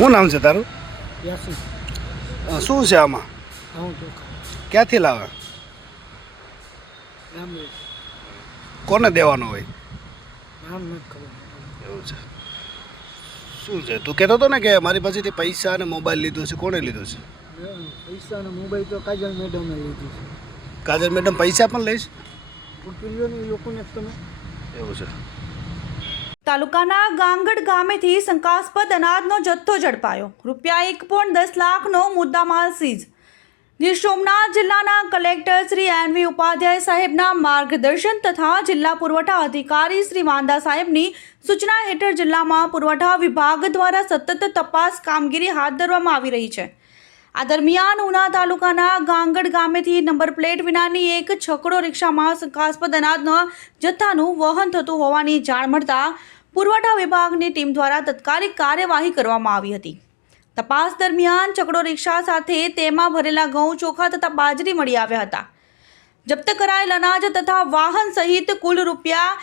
શું નામ છે તારું? યાસી શું છે આમાં? ઘઉં ચોખા ક્યાંથી લાવે? ગામડે કોને દેવાનો હોય? નામ નથી ખબર. એવું છે. શું છે તું કહેતો હતો ને કે મારી પાસેથી પૈસા અને મોબાઈલ લીધો છે? કોણે લીધો છે? પૈસા અને મોબાઈલ તો કાજલ મેડમે લીધી છે. કાજલ મેડમ પૈસા પણ લઈશ? ઉકેલ્યો ને એ લોકોને તમે એવું છે. તાલુકાના ગાંગડ ગામેથી શંકાસ્પદ અનાજનો જથ્થો ઝડપાયો. રૂપિયા 1.10 લાખનો મુદ્દામાલ સીઝ. ગીર સોમનાથ જિલ્લાના કલેક્ટર શ્રી એનવી ઉપાધ્યાય સાહેબના માર્ગદર્શન તથા જિલ્લા પુરવઠા અધિકારી શ્રી વાંદા સાહેબની સૂચના હેઠળ જિલ્લામાં પુરવઠા વિભાગ દ્વારા સતત તપાસ કામગીરી હાથ ધરવામાં આવી રહી છે. આ દરમિયાન ઉના તાલુકાના ગાંગડ ગામેથી નંબર પ્લેટ વિનાની એક છકડો રિક્ષામાં શંકાસ્પદ અનાજના જથ્થાનું વહન થતું હોવાની જાણ મળતા પુરવઠા વિભાગની ટીમ દ્વારા તાત્કાલિક કાર્યવાહી કરવામાં આવી હતી. તપાસ દરમિયાન છકડો રિક્ષા સાથે તેમાં ભરેલા ઘઉં ચોખા તથા બાજરી મળી આવ્યા હતા. જપ્ત કરાયેલ અનાજ તથા વાહન સહિત કુલ રૂપિયા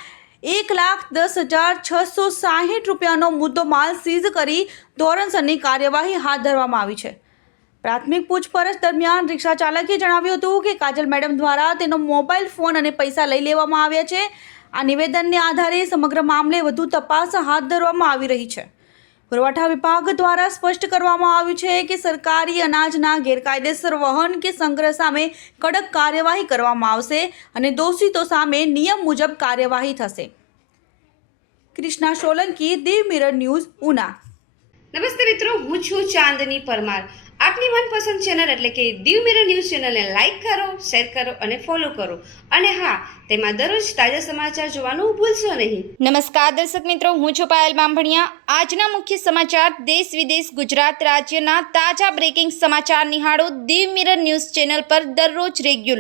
1,10,660 રૂપિયાનો મુદ્દો માલ સીઝ કરી ધોરણસરની કાર્યવાહી હાથ ધરવામાં આવી છે. પ્રાથમિક પૂછપરછ દરમિયાન રિક્ષા ચાલકે જણાવ્યું હતું કે કાજલ મેડમ દ્વારા તેનો મોબાઈલ ફોન અને પૈસા લઈ લેવામાં આવ્યા છે. આ નિવેદનને આધારે સમગ્ર મામલે વધુ તપાસ હાથ ધરવામાં આવી રહી છે. પુરવઠા વિભાગ દ્વારા સ્પષ્ટ કરવામાં આવ્યું છે કે સરકારી અનાજના ગેરકાયદેસર વહન કે સંગ્રહ સામે કડક કાર્યવાહી કરવામાં આવશે અને દોષિતો સામે નિયમ મુજબ કાર્યવાહી થશે. Krishna Solanki, Diu mirror news, Una. નમસ્તે મિત્રો, હું છું ચાંદની પરમાર. આપની મનપસંદ ચેનલ એટલે કે દીવ મિરર ન્યૂઝ ચેનલને લાઈક કરો, શેર કરો અને ફોલો કરો. અને હા, તેમાં દરરોજ તાજા સમાચાર જોવાનું ભૂલશો નહીં. નમસ્કાર દર્શક મિત્રો, હું છું પાયલ બામભણિયા. આજના મુખ્ય સમાચાર દેશ વિદેશ ગુજરાત રાજ્યના તાજા બ્રેકિંગ સમાચાર નિહાળો દીવ મિરર ન્યૂઝ ચેનલ પર દરરોજ રેગ્યુલર.